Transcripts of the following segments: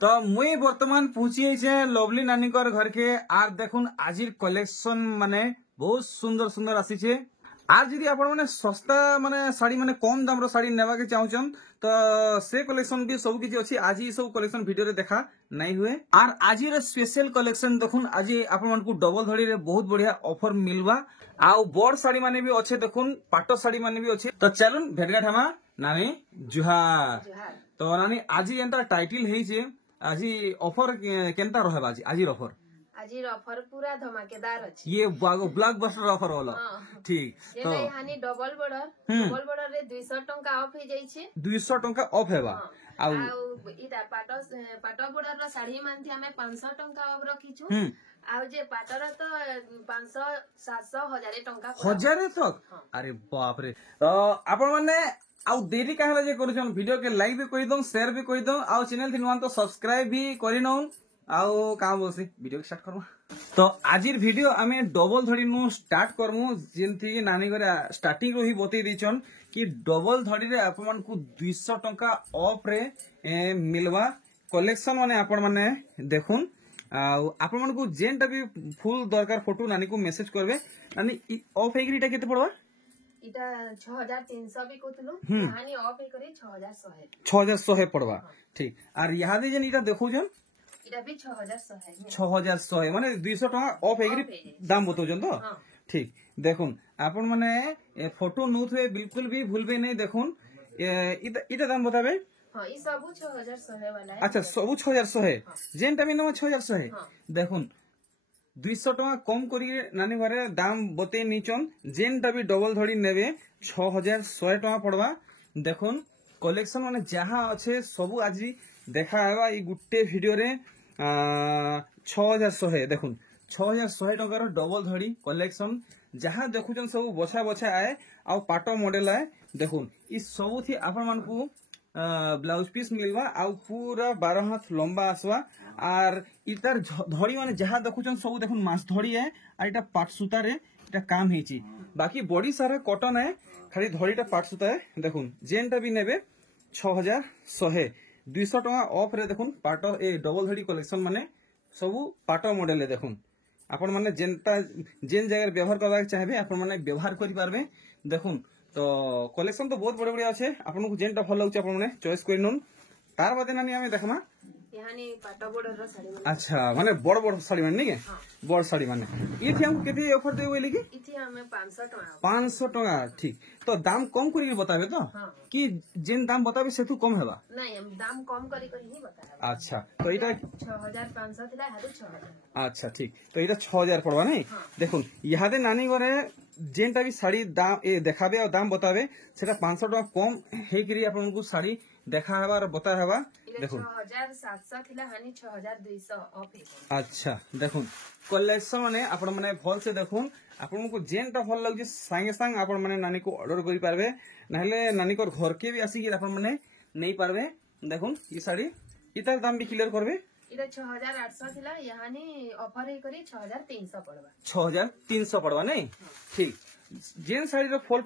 तो मुई बर्तमान पहुंची छे लवली नानी कर घर के आर देखुन आजिर कलेक्शन माने बहुत सुंदर सुंदर आसी छे। आज जदि आपण माने सस्ता माने साड़ी माने कम दाम रो साड़ी नेबा के चाहछन तो से कलेक्शन भी सब किछि अछि। आज ई सब कलेक्शन वीडियो रे देखा नहीं हुए आर आज रे स्पेशल कलेक्शन देखुन आज आपण मानकु डबल धड़ी रे बहुत बढ़िया ऑफर मिलवा आ बड़ साड़ी माने भी अच्छे देखुन पाटो साड़ी माने भी अच्छे। तो चलुन भेटघाट हमा नानी जुहार। तो नानी आज एंता टाइटल हे जे आज ऑफर केनता रहबा आज ऑफर आजिर ऑफर पूरा धमाकेदार अछि। ये ब्लॉकबस्टर ऑफर होला ठीक। तो यानी डबल बॉर्डर रे 200 टंका ऑफ हे जाई छे। 200 टंका ऑफ हेबा आ इटा पाटो बॉर्डर रो साड़ी मानथि हमें 500 टंका ऑफ रखी छु। आ जे पाटर तो 500 700 1000 टंका 1000 तक। अरे बाप रे। तो आपण माने आउ देरी काहला जे करूछन वीडियो के लाइक भी कहि दो शेयर भी कहि दो आउ चैनल थिनवान तो सब्सक्राइब भी करि नौ आउ काम बोसी वीडियो स्टार्ट करबा। तो आजिर वीडियो आमे डबल धड़ी नु स्टार्ट करमु जेंति कि नानी करे स्टार्टिंग रो ही बतै दिछन कि डबल धड़ी रे आपन को 200 टंका ऑफ रे मिलवा कलेक्शन माने आपन माने देखुन आपन मन को जेंटा भी फुल दरकार फोटो नानी को मैसेज करबे नानी ऑफ हेगरीटा केते पड़वा इटा 6300 भी कोतलो हानि ऑफ हे करे 6100 6100 पड़वा ठीक। आर यहाँ दे जन इटा देखो जन इटा भी 6100 6100 माने 200 टका ऑफ हेगरी दाम बतो जन तो ठीक। देखुन आपन माने फोटो नोथवे बिल्कुल भी भूलबे नहीं। देखुन इटा दाम बताबे हां ई सब 6100 वाला है। अच्छा सब 6100 है जेनटा भी नमा 6100 है। देखुन 200 टका कम करी नानी घरे दाम बते नीचन जेनटा भी डबल धड़ी नेबे 6100 टका पड़वा। देखुन कलेक्शन माने जहाँ अच्छे सब आज देखा हेबा ई गुट्टे वीडियो रे 6100 है। देखुन 6100 टका डबल धड़ी कलेक्शन जहाँ देखुचन सब बछा बछा आए आ पाटो मॉडल आए। देखुन ई सब थी आपण मानकू ब्लाउज पीस मिलवा आ पूरा 12 हाथ लंबा आसवा आर इतार धड़ी माने जहाँ देखुचन सब देखुन मास धड़ी है आ इटा पाट सूता रे इटा काम हेची बाकी बॉडी सारा कॉटन है खाली धड़ीटा पाट सूता है। देखुन जेनटा भी नेबे 6100 200 टका ऑफ रे। देखुन पाटो ए डबल धड़ी कलेक्शन माने सब पाटो मॉडल है। देखुन आपण माने जेनटा जेन जगह व्यवहार करबा चाहबे आपण माने व्यवहार करि पारबे। देखुन तो कलेक्शन तो बहुत बड़े बड़े अच्छे आपन को जेनटा भल लागछ आपण माने चॉइस करि नन। तार बादे नानी हमें देखमा यानी पाटो बॉर्डर रो साड़ी माने अच्छा माने बड़ बड़ साड़ी माने नहीं के बड़ साड़ी माने इथि हम केते ऑफर देबे लेकी इथि हमें 500 टका ठीक। तो दाम कम करी बताबे तो कि जेन दाम बताबे सेतु कम हेबा नहीं हम दाम कम करी ही बताबे। अच्छा तो इटा 6500 थिला हादे 6000 अच्छा ठीक। तो इटा 6000 पड़वा नहीं। देखुन यहाँ दे नानी घरे जेनटा भी साड़ी दाम ए देखाबे और दाम बताबे सेटा 500 टका कम हे करी आपन को साड़ी देखा हेबा और बता हेबा। देखुन 6700 थिला हानि 6200 ऑफ हे। अच्छा देखुन कलेक्शन माने आपण माने भल से देखुन आपण को जेनटा भल लागजे संगे संग आपण माने नानी को ऑर्डर करि पारबे नहले नानी को घर के भी आसी कि आपण माने नहीं पारबे। देखुन ये साड़ी इतार दाम भी क्लियर करबे इटा 6800 थिला यानी ऑफर हे करी 6300 पड़वा 6300 पड़वा नहीं ठीक। जेन साड़ी रो फुल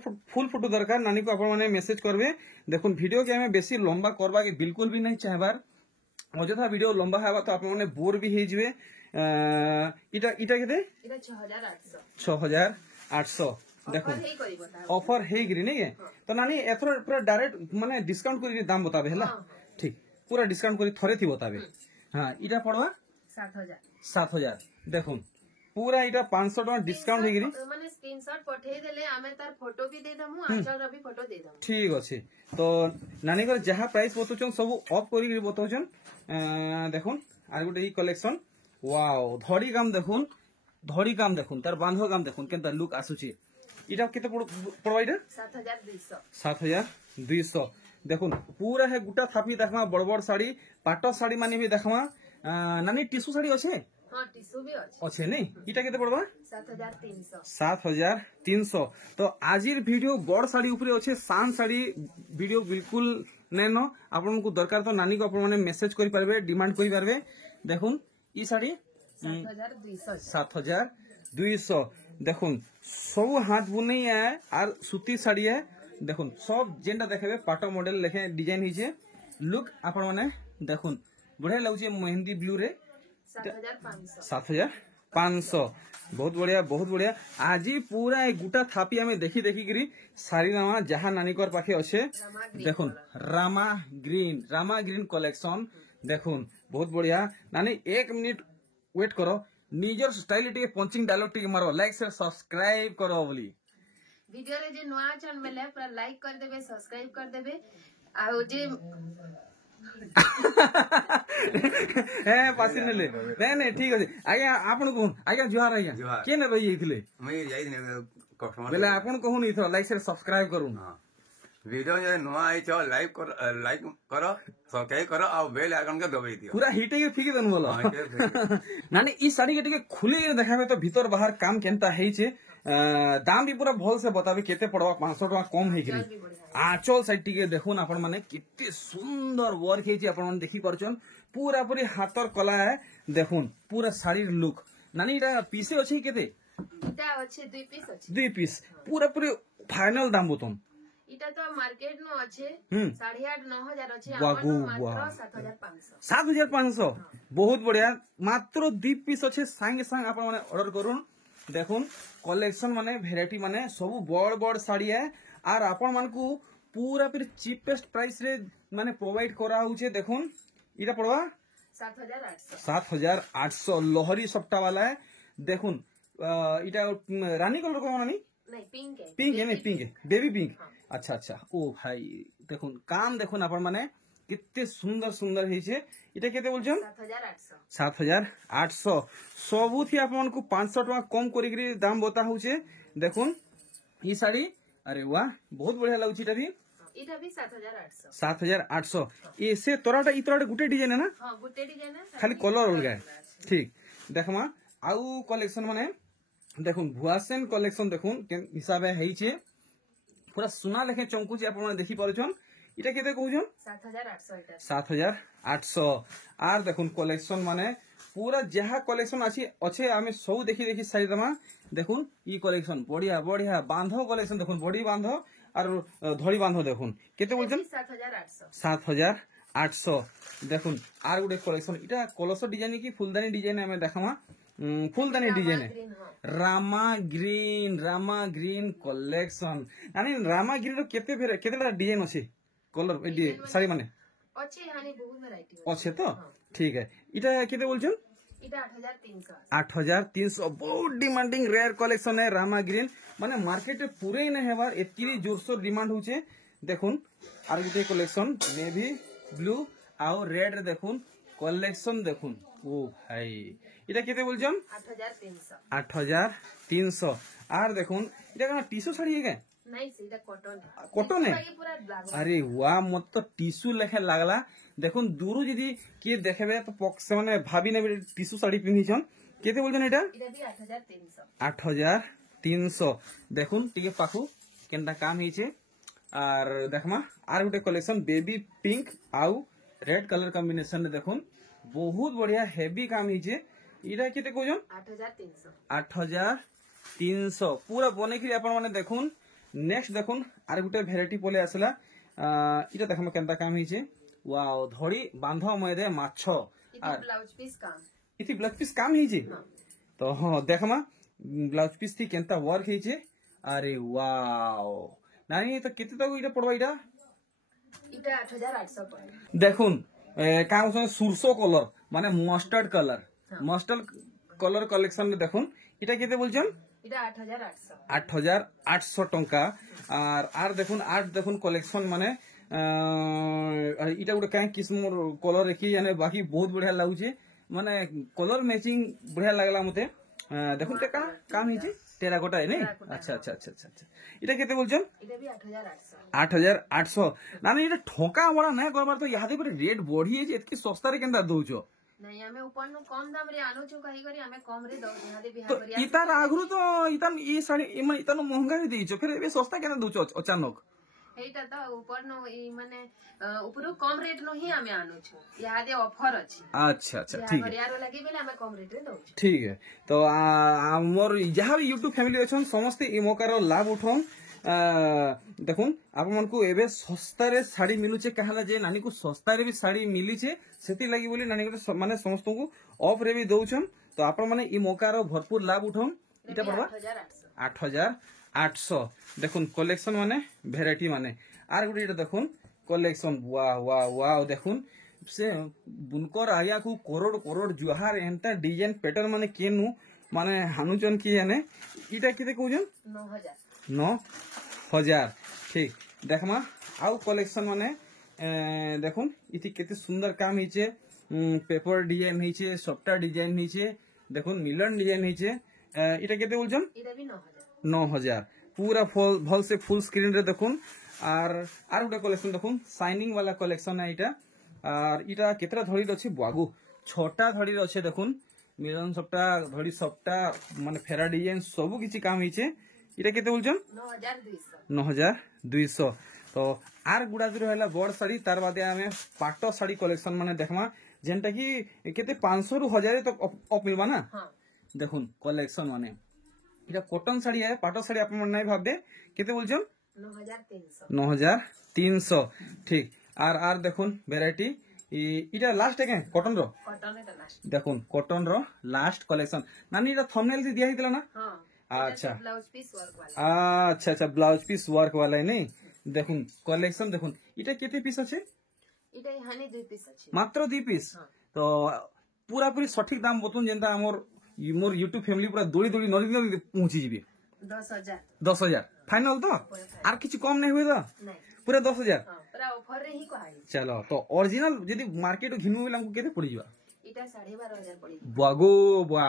फोटो दरकार नानी को आपण माने मैसेज करबे। देखुन वीडियो के हमें बेसी लंबा करबा के बिल्कुल भी नहीं चाहबार अଯଥା वीडियो लंबा हेबा तो आपण माने बोर भी हे जिवे। इटा केते इटा 6800 6800 देखुन ऑफर हे गिरी नहीं है। तो नानी एथरो पूरा डायरेक्ट माने डिस्काउंट करी दाम बताबे हला ठीक पूरा डिस्काउंट करी थरे थी बताबे। हां इटा पड़वा 7000 देखुन पूरा इटा 500 टका डिस्काउंट हेगिरी माने स्क्रीनशॉट पठे देले हमें तार फोटो भी दे दमु आंचल रो भी फोटो दे दमु ठीक अछि। तो नानी को जहां प्राइस बतोचन सब ऑफ करी बतोचन। देखुन are Gute E collection wow धड़ी काम देखुन धड़ी काम देखुन तार बांधो काम देखुन केनता लुक आसुची इटा केते पड़वा इटा 7200 देखुन पूरा है गुटा थापी देखमा बड़ बड़ साड़ी पाटो साड़ी माने भी देखमा नानी टिश्यू साड़ी अच्छे हां टिश्यू भी अच्छे नहीं इटा केते पड़वा 7300। तो आजिर वीडियो बड़ साड़ी ऊपर अच्छे शान साड़ी वीडियो बिल्कुल नेनो आपन को दरकार तो नानी को अपन माने मैसेज करि पारबे डिमांड करि पारबे। देखुन ई साड़ी 7200 देखुन सब हाथ बुनै है आर सूती साड़ी है। देखुन सब जेनटा देखबे पाटो मॉडल लेखे डिजाइन हिचे लुक आपण माने देखुन बढ़िया लगुचे मेहंदी ब्लू रे 7500 7500 बहुत बढ़िया आज पूरा एक गुटा थापी हमें देखी करी सारी नामा जहाँ नानिकर पाखे अच्छे देखुन रामा ग्रीन कलेक्शन देखुन बहुत बढ़िया नानी 1 मिनिट वेट करो निजर स्टाइल टे पंचिंग डायलॉग टे मारो लाइक से सब्सक्राइब करो बोली वीडियो रे जे नया चैनल में ले पूरा लाइक कर देबे सब्सक्राइब कर देबे आ जे पासी नेले नहीं ठीक अछि आगे आपन को आगे जुहार आज्ञा के ने रही हिले मैं जाई कस्टमर बेले आपन कहू नहीं थो लाइक से सब्सक्राइब करू वीडियो जे नुआ आई छ लाइक करो सब्सक्राइब करो आ बेल आइकन के दबाई दियो पूरा हिटे के फिकी दन बोलो नानी ई साड़ी के टिके खुले देखाबे तो भीतर बाहर काम केनता हेई छे दाम भी पूरा भल से बताबे केते पड़वा 500 टका कम हे गरी आंचल साइड टिके देखुन आपण माने कितने सुंदर वर्क हेई छे आपण माने देखि परछन पूरा पूरी हाथर कला है देखुन पूरा साड़ी लुक नानी इटा पीसे अछि केते इटा अछि 2 पीस अछि 2 पीस पूरा पूरी फाइनल दाम बतन इटा तो मार्केट नो अच्छे 8,500-9,000 अच्छे वागु मात्र 7,500 7,500 बहुत बढ़िया मात्र 2 पीस अच्छे संगे संग आपण माने ऑर्डर करूँ देखुन कलेक्शन माने वेराइटी माने सब बड़ साड़ी है और आपण मान को पूरा फिर चीपेस्ट प्राइस रे माने प्रोवाइड करा होचे देखुन इटा पड़वा 7,800 लोहरी सप्ताह वाला है देखुन इटा रानी कलर को नानी नहीं पिंक है बेबी पिंक अच्छा ओ भाई देखुन काम देखुन आपण माने कितने सुंदर है छे इटा केते बोलछन 7,800 सबु थी आपन को 500 टका कम करी दाम बता होचे देखुन ई साड़ी अरे वाह बहुत बढ़िया लागुची इटा भी 7,800 7,800 ऐसे तोराटा ई तोराटा गुटे डिजाइन है ना हां गुटे डिजाइन है खाली कलर अलग है ठीक देखमा आउ कलेक्शन माने देखुन भुआसेन कलेक्शन देखुन के हिसाब है छे पूरा सुना लेखे चमकुची आपण माने देखि परछन इटा केते कहउछन 7,800 इटा 7,800 आर देखुन कलेक्शन माने पूरा जहा कलेक्शन अच्छे आमे सब देखी सारी दमा देखुन ई कलेक्शन बढ़िया बांधो कलेक्शन देखुन बड़ी बांधो और धड़ी बांधो देखुन केते बोलछन 7,800 देखुन आर गुटे कलेक्शन इटा कलश डिजाइन की फुलदानी डिजाइन हमें देखमा फुलदानी डिजाइन है रामा ग्रीन कलेक्शन यानी रामा ग्रीन रो केतेटा डिजाइन अछि कलर साड़ी माने अच्छे हानि बहुत वैरायटी अच्छे तो ठीक है इटा केते बोलछन इटा 8,300 बहुत डिमांडिंग रेयर कलेक्शन है रामा ग्रीन माने मार्केट रे पूरे नै हेबार एतकी जोरसोर डिमांड होचे देखुन are Gute collection navy blue आउ रेड रे देखुन कलेक्शन देखुन ओ भाई इटा केते बोलछन 8,300 आर देखुन इटा कना टिश्यू साड़ी है के नहीं सीधा कॉटन है अरे वाह मत तो टिश्यू लेखे लागला देखुन दूर जदी के देखबे तो पक्ष माने भाभी ने टिश्यू साड़ी पिन्हिछन केते बोलछन एटा भी 8,300 8,300 देखुन टिके पाखु केनटा काम हिचे are देखमा are Gute collection baby pink आउ रेड कलर कॉम्बिनेशन ने देखुन बहुत बढ़िया हेवी काम हिचे इटा केते कहजन 8,300 पूरा बने के आपण माने देखुन नेक्स्ट देखुन आर गुटे वेराइटी पले आसला इटा देखमा केनता काम हिचे वाओ धड़ी बांधो मयदे माछ आर ब्लाउज पीस काम इति ब्लाउज पीस काम हिचे तो हां देखमा ब्लाउज पीस थी केनता वर्क हिचे अरे वाओ नानी तो केते तो इटा पड़वा इटा 8,800 पड़े देखुन का सुरसो कलर माने मस्टर्ड कलर कलेक्शन में देखुन इटा केते बोलछन इटा 8,800 8,800 टंका आर देखुन कलेक्शन माने इटा गुटे काहे किस्म कलर देखि जाने बाकी बहुत बढ़िया लागुचे माने कलर मैचिंग बढ़िया लागला मते देखुन के काम हिचे टेराकोटा है नहीं अच्छा इटा केते बोलछन इटा भी 8,800 8,800 नानी इटा ठोका बड़ा नै करबार तो यादे पर रेट बढ़ी है जे एतकी सस्ता रे केनता दोछो नहीं हमें ऊपर नु कम दाम रे आनो छु कहि करी हमें कम रे दो यादे बिहार तो करिया इतार आगरु तो इतन ई साड़ी इतन महंगा रे दिछो फिर ए सस्ता केना दोछो अचानक एटा तो ऊपर नो ई माने ऊपर कम रेट नो ही हमें आनो छु यादे ऑफर अछि अच्छा ठीक है यारो लगी बेले हमें कम रेट रे दो ठीक है तो मोर जहां भी YouTube फैमिली अछन समस्त ई मौका रो लाभ उठम দেখুন ଆପଣମାନଙ୍କୁ ଏବେ ଶସ୍ତାରେ ଶାଢୀ ମିଳୁଛେ କାହିଁଲା ଯେ ନାନୀକୁ ଶସ୍ତାରେ ବି ଶାଢୀ ମିଳିଛେ ସେଥିଲାଗି ବୋଲି ନାନୀ ଗୋଟେ ମାନେ ସମସ୍ତଙ୍କୁ ଅଫ୍ ରେ ବି ଦଉଛନ୍ ତ ଆପଣ ମାନେ ଇ ମୌକାର ଭରପୁର ଲାଭ ଉଠାଉନ୍ ଏଇଟା ପଡବା 8,800 দেখুন কলেকশন মানে ভ্যারাইটি মানে আর গোটে এটা দেখুন কলেকশন ওয়া দেখুন সে বুনকর আয়া কু করোড় করোড় জুহার এন্তা ডিজাইন প্যাটার্ন মানে কেনু মানে হানুচন কি জানে এটা কেতে কହୁଛন 9,000 ঠিক দেখমা আউ কলেকশন মানে দেখুন ইতি কেতে সুন্দর কাম হইছে পেপার ডিজাইন হইছে সফটা ডিজাইন হইছে দেখুন মিলন ডিজাইন হইছে এটা কেতে বলছন এটা भी 9,000 पूरा भल से फुल स्क्रीन रे देखुन আর গোটে কলেকশন দেখুন শাইনিং वाला কলেকশন এটা আর এটা কেতরা ধড়ি আছে বাগু 6টা ধড়ি আছে দেখুন মিলন সবটা ধড়ি সবটা মানে ফেরা ডিজাইন সবু কিছু কাম হইছে এটা কেতে বলছন 9,200 তো আর গুড়া যদি হলা বড় শাড়ি তার বাদে আমি পাট শাড়ি কলেকশন মানে দেখমা যেনটা কি কেতে 500 রু 1000 তক অফ মিলবা না দেখুন কলেকশন মানে এটা কটন শাড়ি है পাট শাড়ি আপন নাই ভাববে কেতে বলছন 9,300 ঠিক আর দেখুন ভ্যারাইটি এটা লাস্ট একে কটন র দেখুন কটন র লাস্ট কলেকশন নানি এটা থম্বনেল দি দিয়া হইতলা না আচ্ছা আচ্ছা ব্লাউজ পিস ওয়ার্ক वाला है नहीं দেখুন কলেকশন দেখুন এটা কেতে পিস আছে এটা হানি 2 পিস আছে মাত্র 2 পিস তো পুরা পুরি সঠিক দাম বতুন যেনটা আমর মোর ইউটিউব ফ্যামিলি পুরা দৌড়ি দৌড়ি নদী নদী পৌঁছি যাবে 10,000 ফাইনাল তো আর কিছু কম নাই हुए তো पूरा 10,000 पूरा ऑफर रे ही कहै चलो तो ओरिजिनल यदि मार्केट घिनु बोले हमको केते पड़ी जावा इटा 12,500 पड़ी बागो बा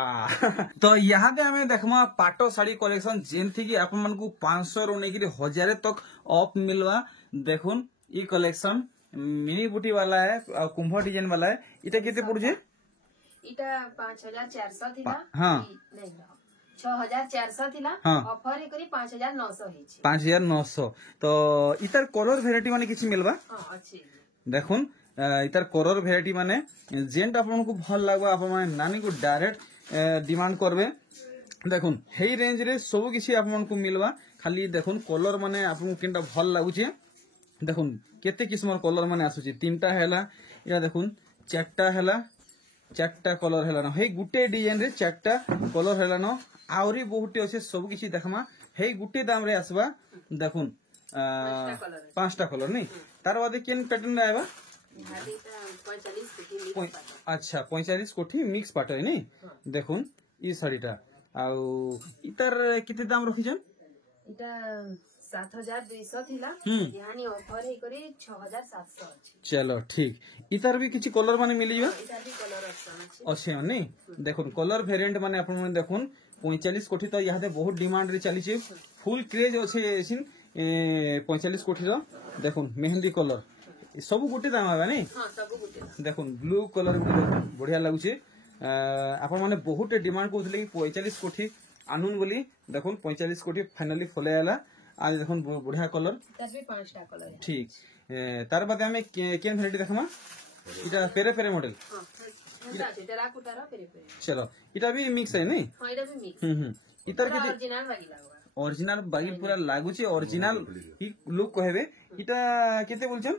तो यहाँ दे हमें देखमा पाटो साड़ी कलेक्शन जेन थी कि अपन मन को 500 रो नेकी 1000 तक ऑफ मिलवा देखुन ई कलेक्शन मिनी बूटी वाला है और कुंभ डिजाइन वाला है इटा केते पड़जे इटा 5,400 थिला हां नहीं 6,400 थिला ऑफर हे करी 5,900 हिची 5,900 तो इतर कलर वैरायटी माने किछि मिलबा हां अच्छी देखुन इतर कलर वैरायटी माने जेंट आपन को भल लागबा आपन माने नानी को डायरेक्ट डिमांड करबे देखुन हेई रेंज रे सब किछि आपन को मिलबा खाली देखुन कलर माने आपन केनटा भल लागुचे देखुन केते किस्मर कलर माने आसुची तीनटा हैला या देखुन चारटा कलर हैला न हेई गुटे डिजाइन रे चारटा कलर हैला न आउरी बहुते अछि सब किछि देखमा हेई गुटे दाम रे आसबा देखुन 5टा कलर नहीं तार बादे केन पैटर्न आएबा अच्छा 45 कोठी मिक्स पाट है नहीं देखुन ई साड़ीटा आउ इतर केते दाम रखिजन इटा 7,200 थिला यानी ऑफर हे करी 6,700 अछि चलो ठीक इतर भी किछि कलर माने मिली बा इटा भी कलर ऑप्शन अछि नहीं देखुन कलर वेरिएंट माने आपन माने देखुन 45 कोठी तो यहाँ बहुत डिमांड रे चली छे फुल क्रेज अछि एसिन 45 कोठी रो देखुन मेहंदी कलर सब गुटे दाम आबा नहीं हां सब गुटे देखुन ब्लू कलर बढ़िया लागुचे आपन माने बहुत डिमांड करथले कि 45 कोठी आनुन बोली देखुन 45 कोठी फाइनली फले आला आज देखुन बढ़िया कलर तार भी 5टा कलर है ठीक तार बाद हमें केन वैरायटी देखमा इटा पेरे पेरे मॉडल हां इटा जरा कुटारा पेरे पेरे चलो इटा भी मिक्स है नहीं हां इटा भी मिक्स इतर के ओरिजिनल बागी लागवा ओरिजिनल बागी पूरा लागुचे ओरिजिनल ई लुक कहबे इटा केते बोलछन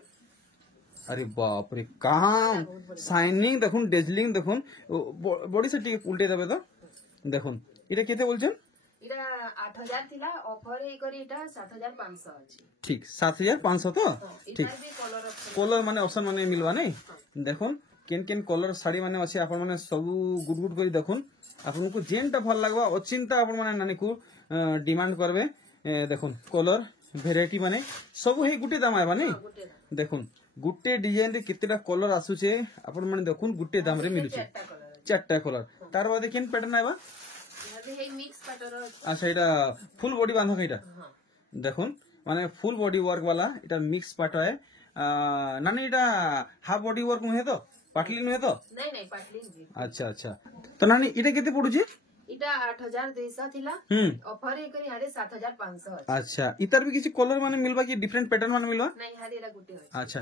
अरे बाप रे काम शाइनिंग देखुन डेजलिंग देखुन बॉडी से टिके उल्टे देबे तो देखुन इटा केते बोलछन इटा 8,000 थिला ऑफर हे करी इटा 7,500 अछि ठीक 7,500 तो ठीक कलर माने ऑप्शन माने मिलवा नहीं देखुन केन कलर साड़ी माने अछि आपन माने सब गुड गुड करी देखुन आपन को जेनटा भल लागबा अचिंता आपन माने नानी को डिमांड करबे देखुन कलर वैरायटी माने सब हे गुटे दाम आबा नहीं देखुन गुटे डिजाइन रे कितेटा कलर आसुचे आपन माने देखुन गुटे दाम रे मिलुचे चारटा कलर तार बाद केन पैटर्न आबा हे मिक्स पैटर्न अच्छा एटा फुल बॉडी बांधो एटा देखुन माने फुल बॉडी वर्क वाला एटा मिक्स पार्ट है नानी एटा हाफ बॉडी वर्क नुहे तो पाटली नुहे तो नहीं पाटली अच्छा तो नानी एटा केते पडुचे इटा 8,200 थिला ऑफर हे करी हाडे 7,500 अच्छा इतर भी किसी कलर माने मिलबा कि डिफरेंट पैटर्न माने मिलबा नहीं हाडे रा गुटे अच्छा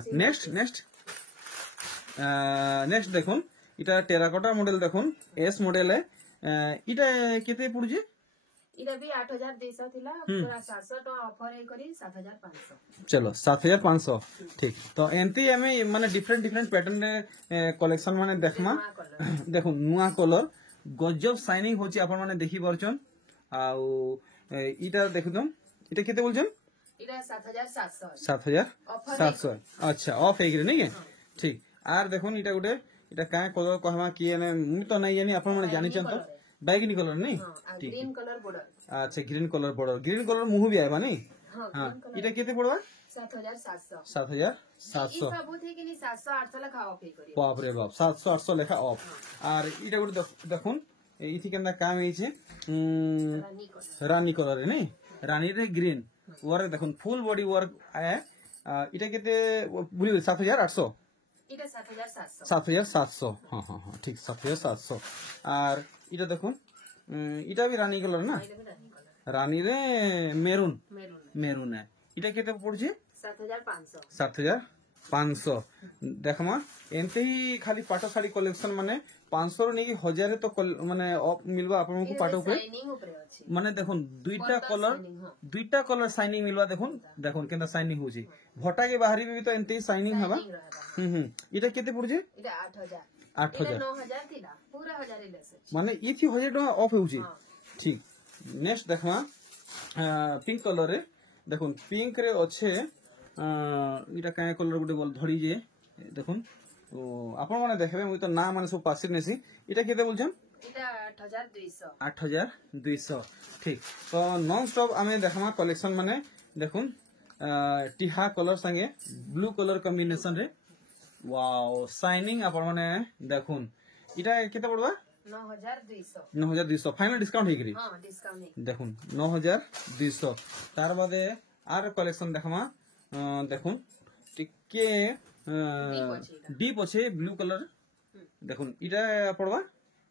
नेक्स्ट देखुन इटा टेराकोटा मॉडल देखुन एस मॉडल है इटा केते पडुचे इधर भी 8,200 थिला पूरा 700 टका ऑफर है करी 7,500 चलो 7,500 ठीक तो एमती हमें माने डिफरेंट डिफरेंट पैटर्न कलेक्शन माने देखमा देखो नुआ कलर गजब शाइनिंग होची आपण माने देखि परछन आउ इटा देखुदम इटा केते बोलछन इधर 7,700 7,700 अच्छा ऑफ है नहीं है ठीक आर देखो इटा गुटे इटा का कलर कहमा कि ने मु तो नहीं जानी आपण माने जानि छन तो बैगनी कलर नहीं ग्रीन कलर बॉर्डर अच्छा green colour border green colour मुह भी आएबा नहीं हां इटा केते पड़वा 7,700 7,700 सब थे कि 700-800 लखा ऑफ है करी बाप रे बाप 700-800 लेखा ऑफ और इटा गुटे देखुन इथि केनदा काम हेचे रानी कलर रे नहीं रानी रे ग्रीन वर्क देखुन फुल बॉडी वर्क आए इटा केते भूली 7,800 इधर 7,700 7,700 हाँ हाँ हाँ ठीक 7,700 और इटा देखुन इटा भी रानी कलर ना रानी रे मेरून मेरून है इटा केते पड़छे 7,500 7,500 देखमा एमते ही खाली पाटो साड़ी कलेक्शन माने 500 रो नेकी 1000 तो माने ऑफ मिलबा आपन को पाटो पे शाइनिंग ऊपर अछि माने देखुन दुईटा कलर शाइनिंग मिलबा देखुन केनता शाइनिंग होची भटा के बाहरी में भी तो एमते ही शाइनिंग हवा इटा केते पड़छे इधर 8,000 8,000 9,000 थिला पूरा 1,000 लेस माने इथि 1,000 टका ऑफ होची ठीक नेक्स्ट देखमा पिंक कलर रे देखुन पिंक रे अच्छे इटा काय कलर गुटे बोल धड़ी जे देखुन तो आपण माने देखबे मुई तो ना माने सब पासिर नेसी इटा केते बोलछन इधर 8,200 8,200 ठीक तो नॉन स्टॉप आमे देखमा कलेक्शन माने देखुन टिहा कलर संगे ब्लू कलर कॉम्बिनेशन रे वाओ शाइनिंग आपण माने देखुन इटा केते पड़बा 9,200 फाइनल डिस्काउंट हेकरी हां डिस्काउंट देखुन 9,200 तार बादे आर कलेक्शन देखमा देखुन टिके डीप अच्छे ब्लू कलर देखुन इटा पड़वा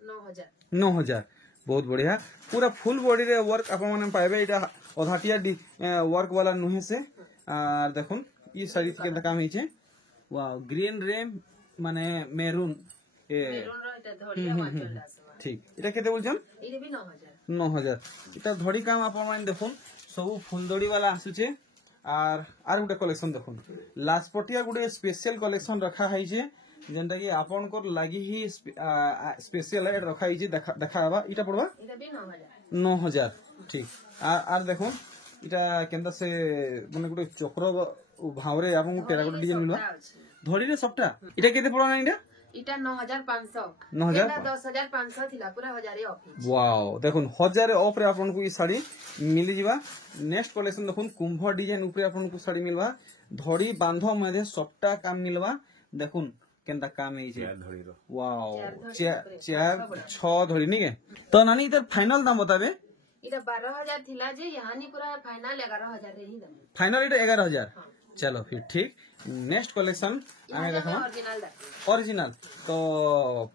9,000 बहुत बढ़िया पूरा फुल बॉडी रे वर्क आपण माने पाइबे इटा अधाटिया वर्क वाला नुहे से और देखुन ई साड़ी के काम हिचे वाओ ग्रीन रे माने मेरून ठीक इटा केते बोलछन इधर भी 9,000 9,000 इटा धड़ी काम आपण माने देखुन सब फुलदड़ी वाला आसुचे आर गुटे कलेक्शन देखुन लास्पटिया गुटे स्पेशल कलेक्शन रखा है जेनटा कि आपन को लागी ही स्पेशल एड रखा है देखा हवा इटा पड़वा इधर भी 9,000 ठीक आर देखुन इटा केंदा से माने गुटे चक्र भावरे आपन को टेराकोटा डिजाइन मिलवा धड़ी रे सबटा इटा केते पड़वा ना इटा इटा 9,500 9,000 10,500 थिला पूरा 1,000 ऑफ वाओ देखुन 1,000 ऑफ रे आपन को ई साड़ी मिली जिबा नेक्स्ट कलेक्शन देखुन कुंभ डिजाइन ऊपर आपन को साड़ी मिलवा धड़ी बांध मध्ये सबटा काम मिलवा देखुन केनता काम है जे वाओ 4-6 धड़ी नहीं है तो नानी इधर फाइनल दाम बताबे इधर 12,000 थिला जे यहाँ नहीं पूरा फाइनल 11,000 रे ही दाम फाइनल इधर 11,000 चलो फिर ठीक नेक्स्ट कलेक्शन आमे देखमा ओरिजिनल तो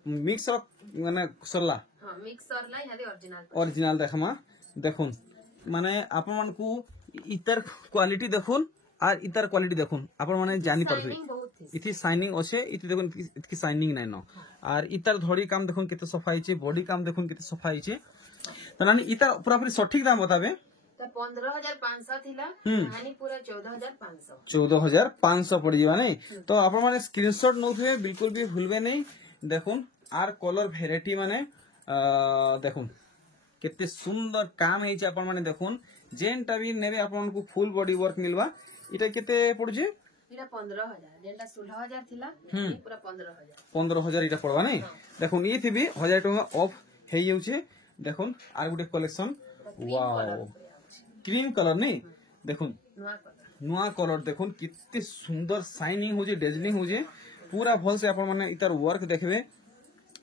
मिक्स माने सरला हां मिक्स सरला यहाँ ओरिजिनल ओरिजिनल देखमा देखुन माने आपन मन को इतर क्वालिटी देखुन और इतर क्वालिटी देखुन आपन माने जानि परबे इथि शाइनिंग अच्छे इथि देखुन इतकी शाइनिंग नै न और इतर धड़ी काम देखुन केते सफाई छे बॉडी काम देखुन केते सफाई छे त नानी इतर पूरा पूरी सटीक दाम बताबे तो 15,500 थिला यहाँ पूरा 14,500 14,500 पड़ जावा नहीं तो आपण माने स्क्रीनशॉट नउथे बिल्कुल भी भूलबे नहीं देखुन आर कलर वेराइटी माने देखुन केते सुंदर काम है आपण माने देखुन जेनटा भी नेबे आपण को फुल बॉडी वर्क मिलवा इटा केते पड़जे इटा 15,000 जेनटा 16,000 थिला पूरा 15,000 इटा पड़वा नहीं देखुन ई थी भी 1,000 टका ऑफ हे जाउछे देखुन are Gute collection wow cream colour नहीं देखुन नुआ कलर देखुन कितने सुंदर शाइनिंग हो जे डेजलिंग हो जे पूरा भल से आपण माने इतार वर्क देखबे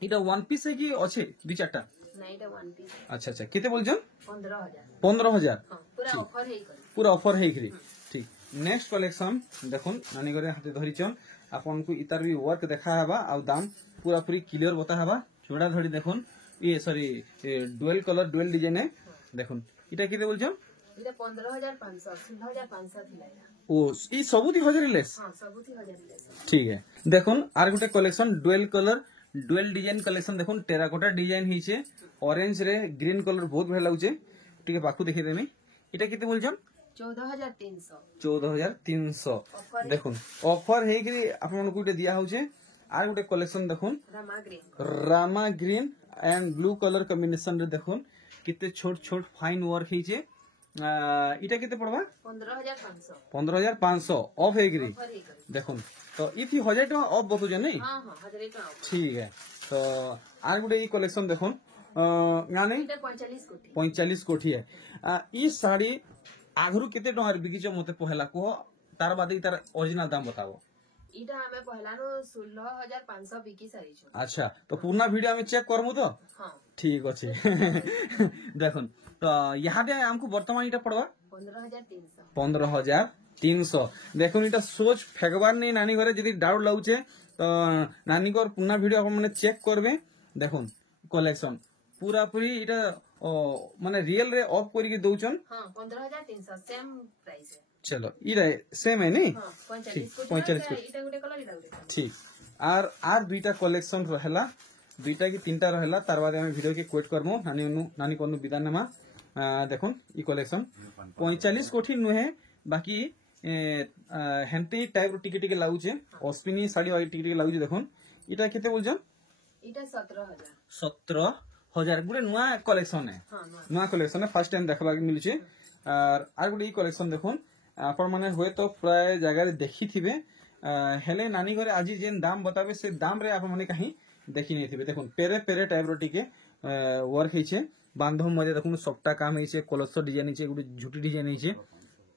इटा वन पीस है कि अच्छे दु चारटा नहीं इटा वन पीस अच्छा अच्छा केते बोलजन 15,000 15,000 पूरा ऑफर है करी ठीक नेक्स्ट कलेक्शन देखुन नानी घरे हाथे धरिचन आपन को इतार भी वर्क देखा हबा आ दाम पूरा पूरी क्लियर बता हबा छोड़ा धड़ी देखुन ये sorry dual colour dual design है देखुन इटा केते बोलजन इटा 15,500 16,500 थिला ओ ई सबुती 1,000 लेस हां सबुती 1,000 लेस ठीक है देखुन are Gute collection dual colour dual design collection देखुन टेराकोटा डिजाइन हिचे ऑरेंज रे ग्रीन कलर बहुत भल लागुचे टिके पाखु देखि देमी इटा केते बोलछन 14,300 14,300 Offer देखुन ऑफर हे कि आपन को दिया होचे आर गुटे कलेक्शन देखुन Rama green Rama green and blue colour combination रे देखुन किते छोट छोट फाइन वर्क हेचे इटा केते पड़बा 15,500 15,500 ऑफ हे गिरी Offer ହେଇକରି। देखुन तो इथि 1000 टका ऑफ बतु जे नहीं हाँ हाँ 1,000 टଙ୍କା offer। ठीक है तो आर गुटे ई कलेक्शन देखुन गाने ଏଇଟା 45 କୋଟି 45 कोठी है ई साड़ी आगरु केते टका बिकिछ मते पहला को तार बाद तार ओरिजिनल दाम बताओ ଏଇଟା ଆମେ ପହଲାनु 16,500 ବିକି ସାରିଛୁ। अच्छा तो पूर्ण वीडियो में चेक करमु तो हाँ ठीक अच्छे देखुन तो यहाँ दे हमको वर्तमान इटा पड़वा 15,300 15,300 देखुन इटा सोच फेगबार नहीं नानी घरे यदि डाउट लाଗୁଛେ तो नानी को पूर्ण वीडियो अपन माने चेक करबे देखुन कलेक्शन पूरा पूरी इटा माने रियल रे ऑफ करके दउचन हाँ 15,300 सेम प्राइस है। चलो इरा सेम है नहीं हाँ 45 ठीक, କୋଟି 45 कोटी। ଏଇଟା ଗୋଟେ କଲର ଏଇଟା ଗୋଟେ କଲର। ठीक आर दुईटा कलेक्शन रहला दुईटा की तीनटा रहला तार बाद हम वीडियो के क्वेट करमु नानी कोनु विदा नेमा देखुन ई कलेक्शन 45 कोठी नुहे बाकी हेंती टाइप रो टिके टिके लाଗୁଛେ अश्विनी साड़ी वाली टिके टिके लाଗୁଛେ देखुन इटा केते बोलजन ଏଇଟା 17,000 17,000 गुटे नुआ कलेक्शन है हाँ नुआ नुआ कलेक्शन है फर्स्ट टाइम देखबा के मिलुछे आर गुटे ई कलेक्शन देखुन आपण माने होय तो प्राय जगह रे देखि थिबे हेले नानी घरे आज जेन दाम बताबे से दाम रे आपण माने कहीं देखि नै थिबे देखुन पेरे पेरे टाइप रो टिके वर्क हेछे बांधव मध्ये देखुन सबटा काम हेछे कलश डिजाइन हेछे गुटे झुटी डिजाइन हेछे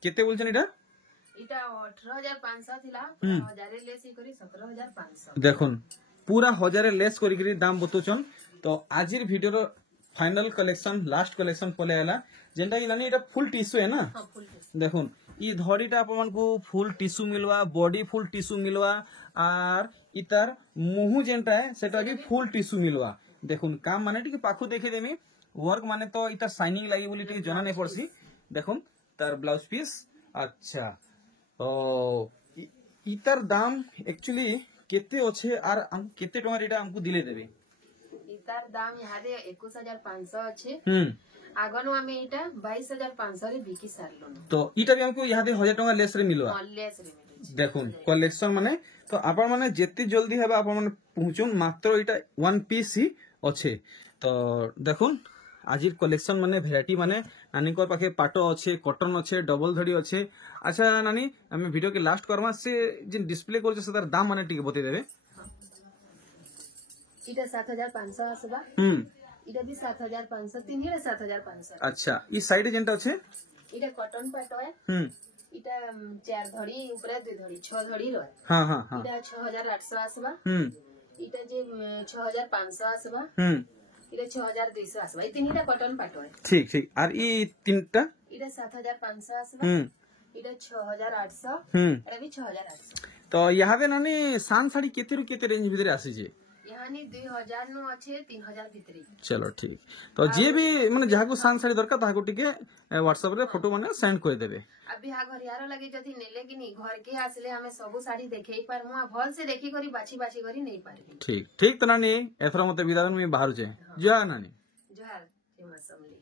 केते बोलछन इटा ଏଇଟା 18,500 ଥିଲା 1000 लेस କରି 17,500 देखुन पूरा 1000 लेस करी दाम बतोचन तो आजिर वीडियो रो फाइनल कलेक्शन लास्ट कलेक्शन पले आला जेंटा कि नानी इटा फुल टिश्यू है ना हाँ फुल देखुन ई धड़ीटा अपन को फुल टिश्यू मिलवा बॉडी फुल टिश्यू मिलवा आर इतार मुहु जेंटा है सेटा भी फुल टिश्यू मिलवा देखुन काम माने टिके पाखु देखे देमी वर्क माने तो इतार शाइनिंग लागि बोली टिके जना नै पड़सी देखुन तार ब्लाउज पीस अच्छा ओ इतार दाम एक्चुअली केते अच्छे आर हम केते टका रेटा हमको दिले देबे इतार दाम यादे 21,500 अच्छे हम्म आगनु आमे एटा 22,500 रे बिकी सारलो तो इटा भी हमको यहाँ दे 1000 टका लेस रे मिलवा लेस रे मिले देखुन कलेक्शन माने तो आपण माने जेति जल्दी हेबा आपण माने पहुंचुन मात्र इटा वन पीस ही अच्छे तो देखुन आजिर कलेक्शन माने भेराइटी माने नानी को पाखे पाटो अच्छे कॉटन अच्छे डबल धड़ी अच्छे अच्छा नानी हमें वीडियो के लास्ट करमा से जिन डिस्प्ले करछे से तार दाम माने टिके बते देबे इटा 7,500 आसबा इटा भी 7,500 तीन ही 7,500 अच्छा ई साइड जेंटा अच्छे इटा कॉटन पाटो है इटा 4 धड़ी ऊपर 2 धड़ी 6 धड़ी रहे हां हां हां इटा 6,800 आसबा इटा जे 6,500 आसबा इटा 6,200 आसबा ई तीनटा कॉटन पाटो है ठीक ठीक आर ई तीनटा इटा 7,500 आसबा इटा 6,800 एटा भी 6,800 तो यहाँ दे नानी सान साड़ी केते रु केते रेंज भीतर आसी जे यानी 2,000 नु अच्छे 3,000 भीतरी चलो ठीक तो जे भी माने जहाको सान साड़ी दरकार ताको टिके व्हाट्सएप रे फोटो माने सेंड कर देबे अभी हा घर यार लगे जदी नेले कि नहीं घर के आसले हमें सब साड़ी देखेई पर मुआ भल से देखी करी बाछी बाछी करी नहीं पारबी ठीक ठीक तो नानी एथरा मते विदान में बाहर जे जा नानी जोहार फेमस अमली